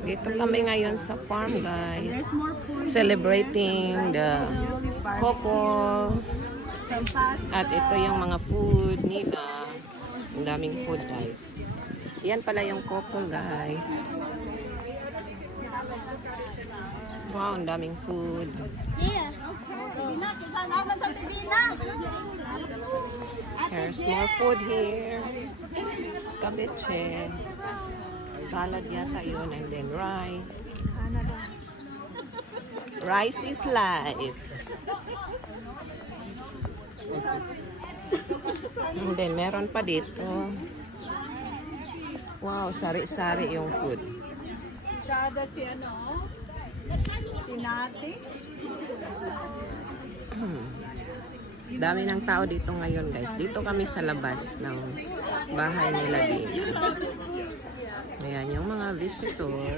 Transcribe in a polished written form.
Dito kami ngayon sa farm, guys. Celebrating the couple. At ito yung mga food nila. Ang daming food, guys. Yan pala yung couple, guys. Wow, ang daming food. There's more food here. Escabeche. Salad yata yun. And then rice. Rice is life. And then meron pa dito. Wow, sari-sari yung food. Tsada si ano? Si Nati? Dami ng tao dito ngayon, guys. Dito kami sa labas ng bahay nila dito. Ayan yung mga visitor.